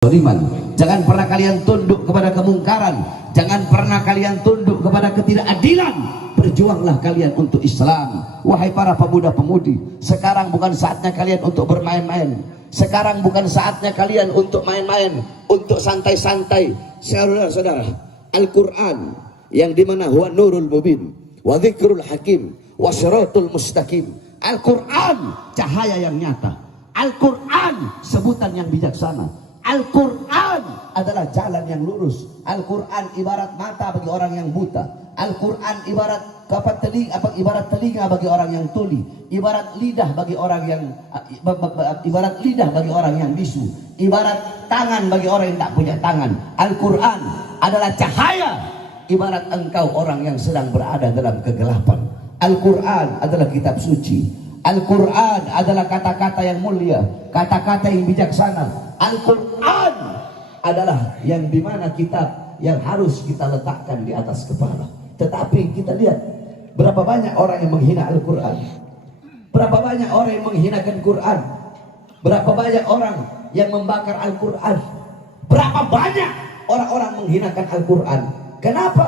Jangan pernah kalian tunduk kepada kemungkaran, jangan pernah kalian tunduk kepada ketidakadilan. Berjuanglah kalian untuk Islam. Wahai para pemuda-pemudi, sekarang bukan saatnya kalian untuk bermain-main. Sekarang bukan saatnya kalian untuk main-main, untuk santai-santai. Saudara-saudara, Al-Quran yang dimana huwa nurul mubin wa dzikrul hakim wa siratul mustaqim. Al-Quran cahaya yang nyata, Al-Quran sebutan yang bijaksana, Al-Quran adalah jalan yang lurus. Al-Quran ibarat mata bagi orang yang buta. Al-Quran ibarat ibarat telinga bagi orang yang tuli, ibarat lidah bagi orang yang bisu, ibarat tangan bagi orang yang tak punya tangan. Al-Quran adalah cahaya, ibarat engkau orang yang sedang berada dalam kegelapan. Al-Quran adalah kitab suci. Al-Quran adalah kata-kata yang mulia, kata-kata yang bijaksana. Al-Quran adalah yang dimana kitab yang harus kita letakkan di atas kepala. Tetapi kita lihat berapa banyak orang yang menghina Al-Quran, berapa banyak orang yang menghinakan Quran, berapa banyak orang yang membakar Al-Quran, berapa banyak orang-orang menghinakan Al-Quran. Kenapa?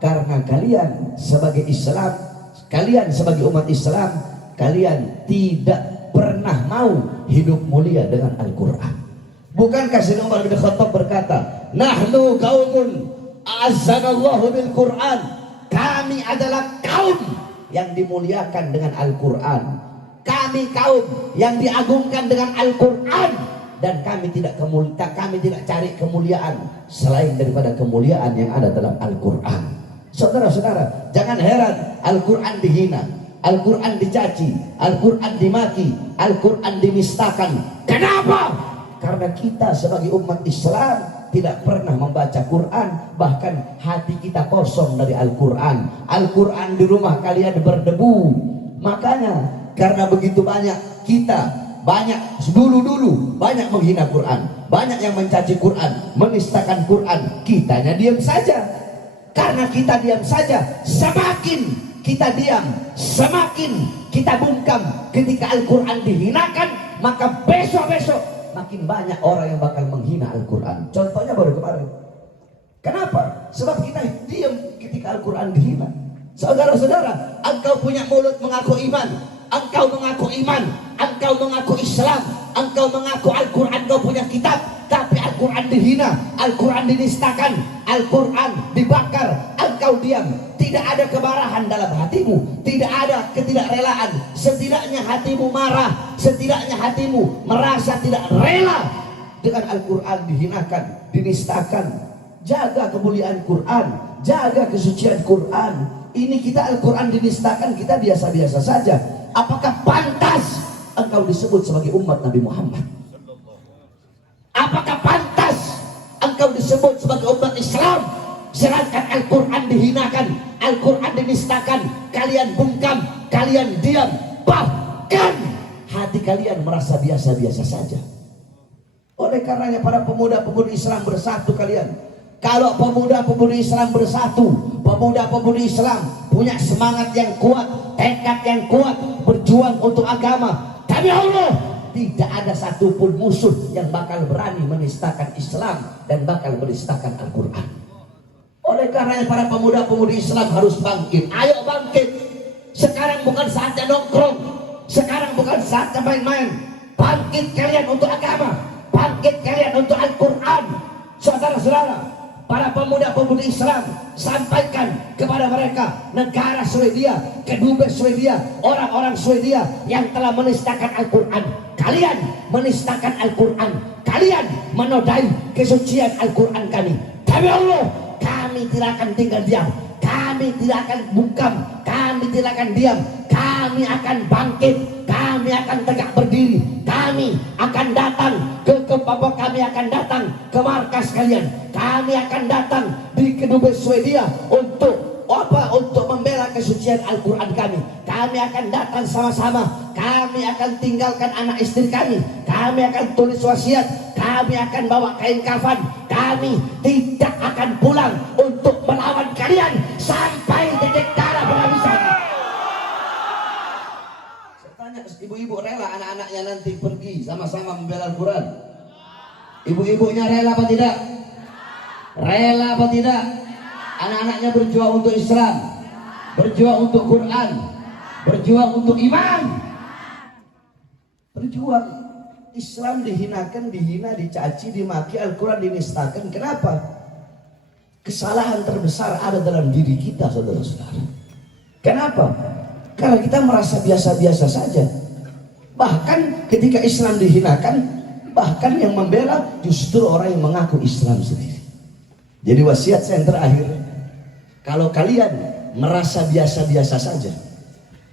Karena kalian sebagai Islam, kalian sebagai umat Islam, kalian tidak pernah mau hidup mulia dengan Al-Quran. Bukankah Sayyidina Umar bin Khattab berkata, nahnu qaumun a'azzanallahu bil Quran, kami adalah kaum yang dimuliakan dengan Al-Quran, kami kaum yang diagungkan dengan Al-Quran, dan kami tidak cari kemuliaan selain daripada kemuliaan yang ada dalam Al-Quran. Saudara-saudara, jangan heran Al-Quran dihina, Al-Quran dicaci, Al-Quran dimaki, Al-Quran dinistakan. Kenapa? Karena kita sebagai umat Islam tidak pernah membaca Quran, bahkan hati kita kosong dari Al-Quran. Al-Quran di rumah kalian berdebu. Makanya karena begitu banyak kita, dulu banyak menghina Quran, banyak yang mencaci Quran, menistakan Quran, kitanya diam saja. Karena kita diam saja, semakin kita diam, semakin kita bungkam. Ketika Al-Quran dihinakan, maka besok-besok makin banyak orang yang bakal menghina Al-Quran. Contohnya baru kemarin. Kenapa? Sebab kita diam ketika Al-Quran dihina. Saudara-saudara, engkau punya mulut mengaku iman, engkau mengaku iman, engkau mengaku Islam, engkau mengaku Al-Quran, engkau punya kitab, tapi Al-Quran dihina, Al-Quran dinistakan, Al-Quran dibakar, engkau diam. Tidak ada kemarahan dalam hatimu, tidak ada ketidakrelaan. Setidaknya hatimu marah, setidaknya hatimu merasa tidak rela dengan Al-Quran dihinakan, dinistakan. Jaga kemuliaan Quran, jaga kesucian Quran. Ini kita Al-Quran dinistakan, kita biasa-biasa saja. Apakah pantas engkau disebut sebagai umat Nabi Muhammad? Apakah pantas engkau disebut sebagai umat Islam? Sedangkan Al-Quran dihinakan, Al-Quran dinistakan, kalian bungkam, kalian diam, bahkan hati kalian merasa biasa-biasa saja. Oleh karenanya para pemuda-pemudi Islam bersatu kalian. Kalau pemuda-pemudi Islam bersatu, pemuda-pemudi Islam punya semangat yang kuat, tekad yang kuat, berjuang untuk agama, demi Allah tidak ada satupun musuh yang bakal berani menistakan Islam dan bakal menistakan Al-Quran. Oleh karena para pemuda-pemudi Islam harus bangkit. Ayo bangkit. Sekarang bukan saatnya nongkrong, sekarang bukan saatnya main-main. Bangkit kalian untuk agama, bangkit kalian untuk Al-Quran. Saudara-saudara, para pemuda-pemudi Islam, sampaikan kepada mereka negara Swedia, kedubes Swedia, orang-orang Swedia yang telah menistakan Al-Quran. Kalian menistakan Al-Quran, kalian menodai kesucian Al-Quran kami. Demi Allah, kami tidak akan tinggal diam, kami tidak akan bungkam, kami tidak akan diam, kami akan bangkit, kami akan tegak berdiri, kami akan datang kami akan datang ke markas kalian, kami akan datang di kedubes Swedia untuk apa? Untuk membela kesucian Al-Quran kami. Kami akan datang sama-sama, kami akan tinggalkan anak istri kami akan tulis wasiat, kami akan bawa kain kafan, kami tidak akan pulang untuk melawan kalian sampai titik darah penghabisan. Saya tanya, ibu-ibu rela anak-anaknya nanti pergi sama-sama membela Al-Quran? Ibu-ibunya rela apa tidak? Rela apa tidak? Anak-anaknya berjuang untuk Islam, berjuang untuk Quran, berjuang untuk iman. Berjuang. Islam dihinakan, dihina, dicaci, dimaki, Al-Quran dinistakan. Kenapa? Kesalahan terbesar ada dalam diri kita, saudara-saudara. Kenapa? Karena kita merasa biasa-biasa saja. Bahkan ketika Islam dihinakan, bahkan yang membela justru orang yang mengaku Islam sendiri. Jadi wasiat saya yang terakhir, kalau kalian merasa biasa-biasa saja,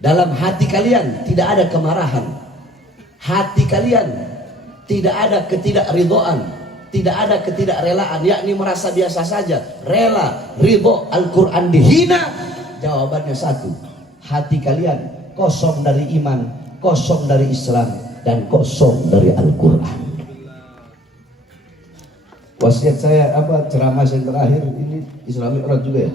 dalam hati kalian tidak ada kemarahan, hati kalian tidak ada ketidakridhaan, tidak ada ketidakrelaan, yakni merasa biasa saja, rela, ridho, Al-Quran dihina, jawabannya satu, hati kalian kosong dari iman, kosong dari Islam, dan kosong dari Al-Quran. Wasiat saya ceramah saya yang terakhir ini Isra Mi'raj juga ya.